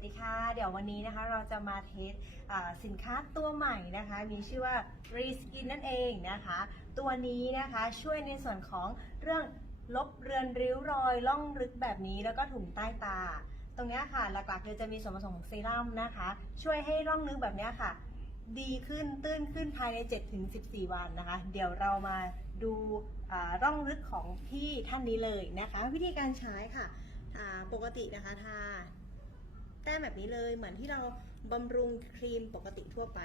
วัสดีค่ะ เดี๋ยววันนี้นะคะเราจะมาเทสอ่าสินค้าตัวใหม่นะคะ มีชื่อว่า Reskin นั่นเองนะคะ ตัวนี้นะคะช่วยในส่วนของเรื่องลบเรือนริ้วรอยล่องลึกแบบนี้แล้วก็ถุงใต้ตา ตรงนี้ค่ะหลักๆคือจะมีส่วนผสมของเซรั่มนะคะ ช่วยให้ร่องลึกแบบนี้ค่ะ ดีขึ้นตื้นขึ้นภายใน 7-14 วันนะคะ เดี๋ยวเรามาดูอ่าร่องลึกของพี่ท่านนี้เลยนะคะ วิธีการใช้ค่ะปกตินะคะทา แต้มแบบนี้เลย เหมือนที่เราบำรุงครีมปกติทั่วไป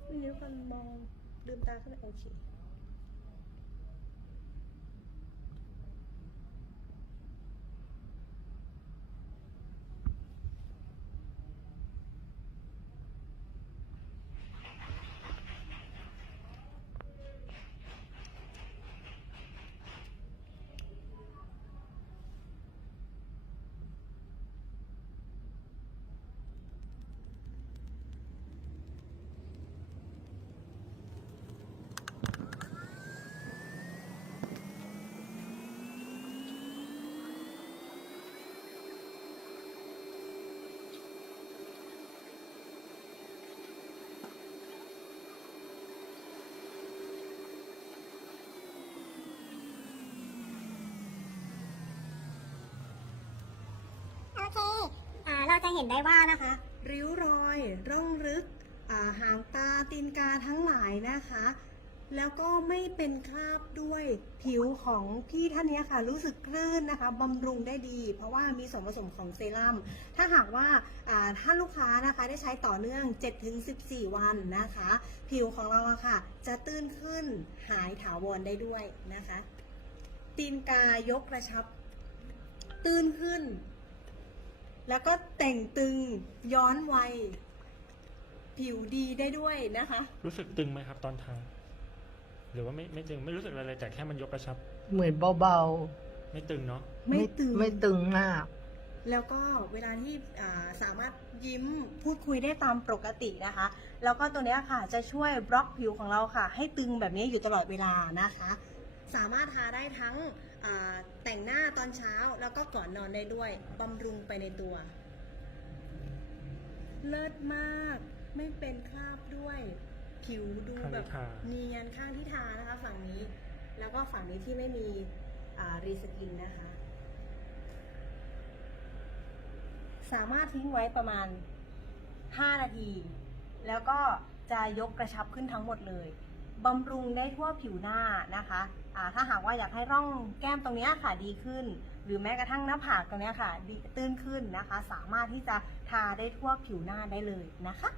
ไม่รู้คนมองลืมตาขึ้นโอเค โอเค อ่า เราจะเห็นได้ว่านะคะ ริ้วรอย ร่องลึกหางตาตีนกาทั้งหลายนะคะ แล้วก็ไม่เป็นคราบด้วยผิวของพี่ท่านนี้ค่ะ รู้สึกคลื่นนะคะบำรุงได้ดี เพราะว่ามีส่วนผสมของเซรั่มถ้าหากว่าถ้าลูกค้านะคะได้ใช้ต่อเนื่อง 7-14 วันนะคะ ผิวของเราอะค่ะ จะตื้นขึ้นหายถาวรได้ด้วยนะคะ ตีนกายกกระชับ ตื้นขึ้น แล้วก็แต่งตึงย้อนวัย ผิวดีได้ด้วยนะคะ รู้สึกตึงไหมครับตอนทาหรือว่าไม่ไม่ตึงไม่รู้สึกอะไรเลยแต่แค่มันยกกระชับ เหมือนเบาไม่ตึงเนาะๆ ไม่ตึง ไม่ตึงมาก แล้วก็เวลาที่อ่าสามารถยิ้มพูดคุยได้ตามปกตินะคะ แล้วก็ตัวเนี้ยค่ะจะช่วยบล็อกผิวของเราค่ะ ให้ตึงแบบนี้อยู่ตลอดเวลานะคะ สามารถทาได้ทั้งอ่า แต่งหน้าตอนเช้าแล้วก็ก่อนนอนได้ด้วยบำรุงไปในตัว เลิศมากไม่เป็นคราบด้วย ผิวดูข้างแบที่บทาเนียนข้างที่ทานะคะ ฝั่งนี้ แล้วก็ฝั่งนี้ที่ไม่มีอ่ารีสกินนะคะ สามารถทิ้งไว้ประมาณ 5 นาที แล้วก็จะยกกระชับขึ้นทั้งหมดเลย บำรุงได้ทั่วผิวหน้านะคะถ้าหากว่าอยากให้ร่องแก้มตรงนี้ค่ะดีขึ้น หรือแม้กระทั่งหน้าผากตรงนี้ค่ะตื้นขึ้นนะคะ สามารถที่จะทาได้ทั่วผิวหน้าได้เลยนะคะ